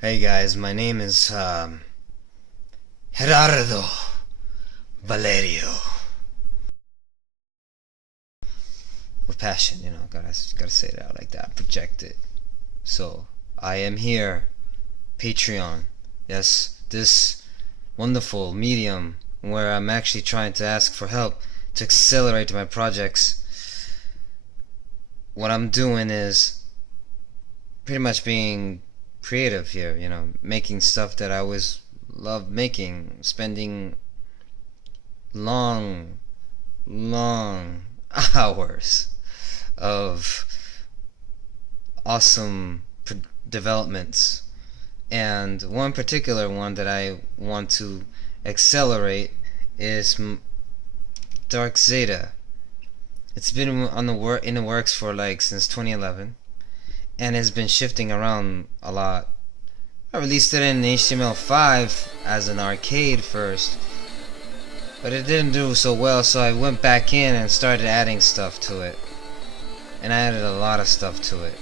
Hey guys, my name is Gerardo Valerio. With passion, gotta say it out like that, project it. So, I am here, Patreon. Yes, this wonderful medium where I'm actually trying to ask for help to accelerate my projects. What I'm doing is pretty much being creative here, making stuff that I always loved making, spending long, long hours of awesome developments. And one particular one that I want to accelerate is Dark Zeta. It's been in the works for like since 2011, and has been shifting around a lot. I released it in HTML5 as an arcade first, but it didn't do so well, so I went back in and started adding stuff to it. And I added a lot of stuff to it.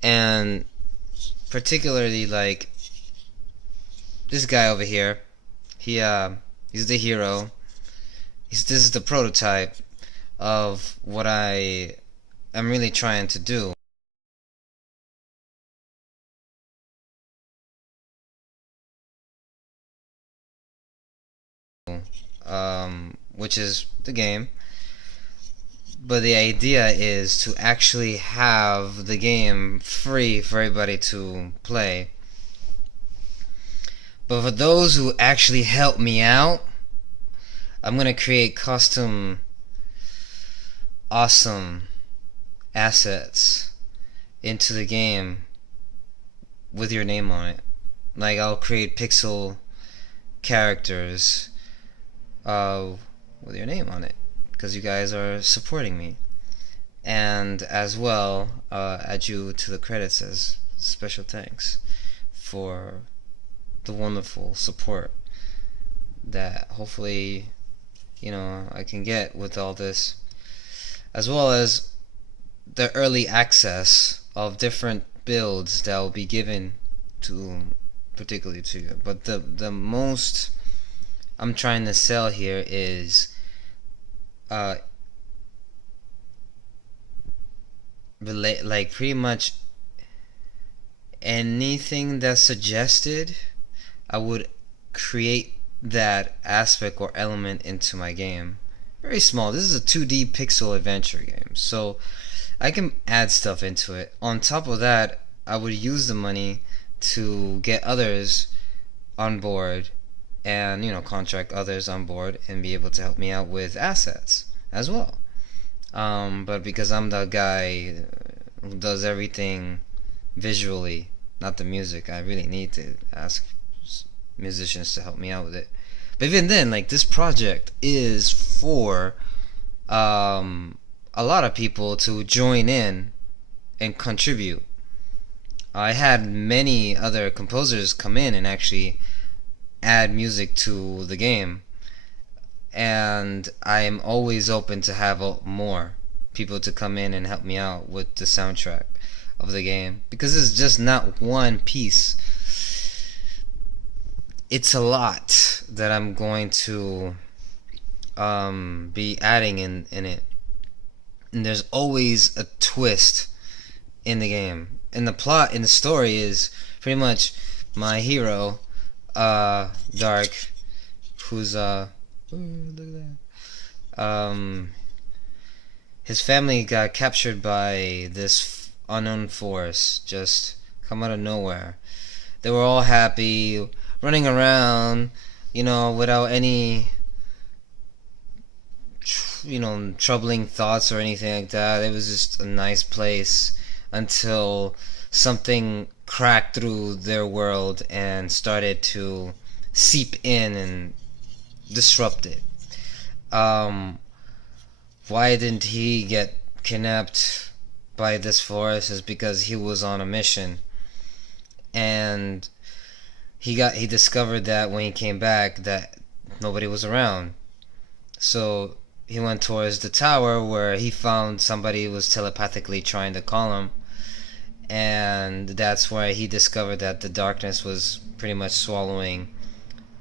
And particularly like this guy over here, he's the hero. This is the prototype of what I am really trying to do. Which is the game. But the idea is to actually have the game free for everybody to play. But for those who actually help me out, I'm gonna create custom, awesome assets into the game with your name on it. Like I'll create pixel characters with your name on it, because you guys are supporting me, and as well add you to the credits as special thanks for the wonderful support that hopefully I can get with all this, as well as the early access of different builds that will be given to particularly to you. But the most I'm trying to sell here is like pretty much anything that's suggested, I would create that aspect or element into my game. Very small. This is a 2D pixel adventure game, so I can add stuff into it. On top of that, I would use the money to get others on board, and contract others on board and be able to help me out with assets as well. But because I'm the guy who does everything visually, not the music, I really need to ask musicians to help me out with it. But even then, like, this project is for a lot of people to join in and contribute. I had many other composers come in and actually add music to the game, and I am always open to have more people to come in and help me out with the soundtrack of the game, because it's just not one piece. It's a lot that I'm going to be adding in it, and there's always a twist in the game. And the plot in the story is pretty much my hero, Dark, who's ooh, look at that. His family got captured by this unknown force, just come out of nowhere. They were all happy, running around, without any, troubling thoughts or anything like that. It was just a nice place until something cracked through their world and started to seep in and disrupt it. Why didn't he get kidnapped by this force is because he was on a mission, and he discovered that when he came back that nobody was around. So he went towards the tower, where he found somebody who was telepathically trying to call him, and that's why he discovered that the darkness was pretty much swallowing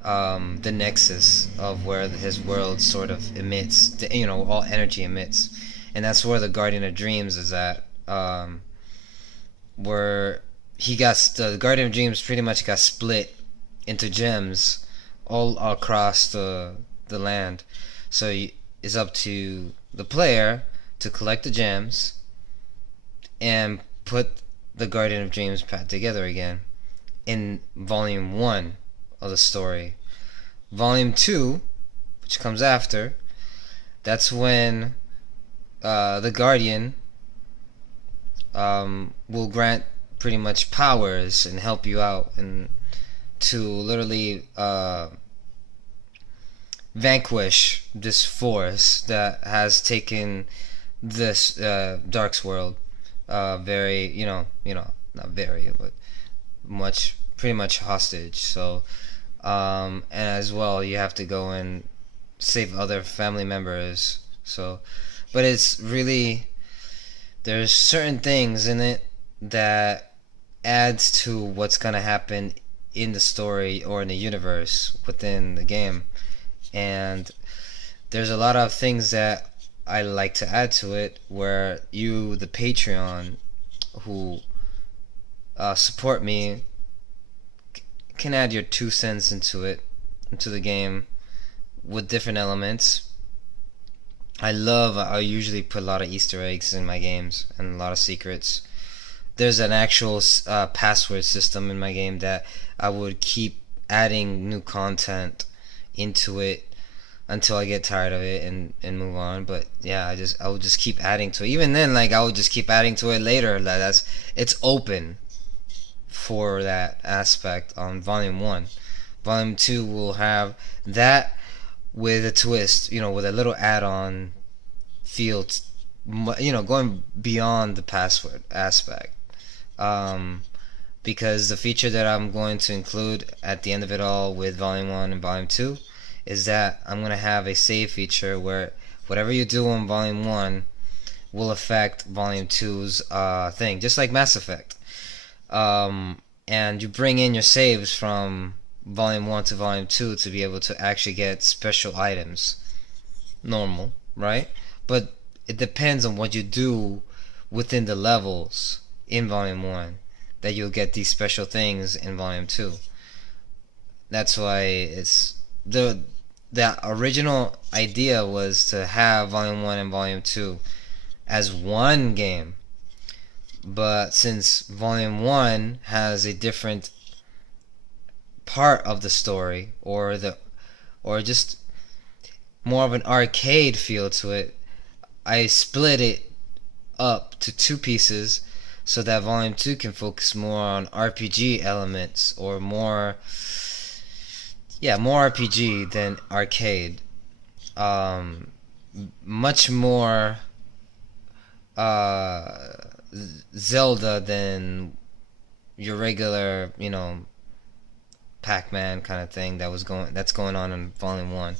the nexus of where his world sort of emits, all energy emits, and that's where the Guardian of Dreams is at. Where the Guardian of Dreams pretty much got split into gems all across the land. So it's up to the player to collect the gems and put the Guardian of Dreams back together again in Volume 1 of the story. Volume 2, which comes after, that's when the Guardian will grant pretty much powers and help you out and to literally vanquish this force that has taken this Dark's world very, not very, but pretty much hostage. So, and as well, you have to go and save other family members. So, but it's really, there's certain things in it that adds to what's gonna happen in the story or in the universe within the game, and there's a lot of things that I like to add to it where you, the Patreon, who support me, can add your 2 cents into the game with different elements. I usually put a lot of Easter eggs in my games and a lot of secrets. There's an actual password system in my game that I would keep adding new content into it until I get tired of it and move on. But yeah, I would just keep adding to it. Even then, like, I would just keep adding to it later. Like, it's open for that aspect on Volume 1. Volume 2 will have that with a twist, with a little add-on field, going beyond the password aspect. Because the feature that I'm going to include at the end of it all with Volume 1 and Volume 2 is that I'm going to have a save feature where whatever you do on Volume 1 will affect Volume 2's thing, just like Mass Effect. And you bring in your saves from Volume 1 to Volume 2 to be able to actually get special items. Normal, right? But it depends on what you do within the levels in Volume 1 that you'll get these special things in Volume 2. That's why it's the original idea was to have Volume 1 and Volume 2 as one game. But since Volume 1 has a different part of the story or just more of an arcade feel to it, I split it up to 2 pieces so that Volume 2 can focus more on RPG elements or more RPG than arcade. Much more Zelda than your regular, Pac-Man kind of thing that's going on in Volume 1.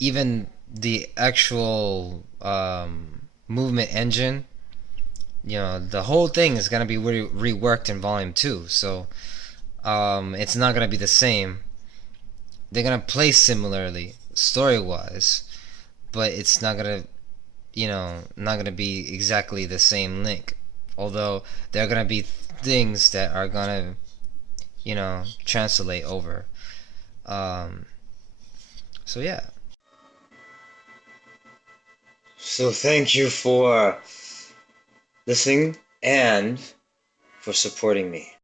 Even the actual movement engine, the whole thing is going to be reworked in Volume 2. So it's not going to be the same. They're going to play similarly story-wise, but it's not going to not going to be exactly the same link. Although there are going to be things that are going to, translate over. So yeah. So thank you for listening and for supporting me.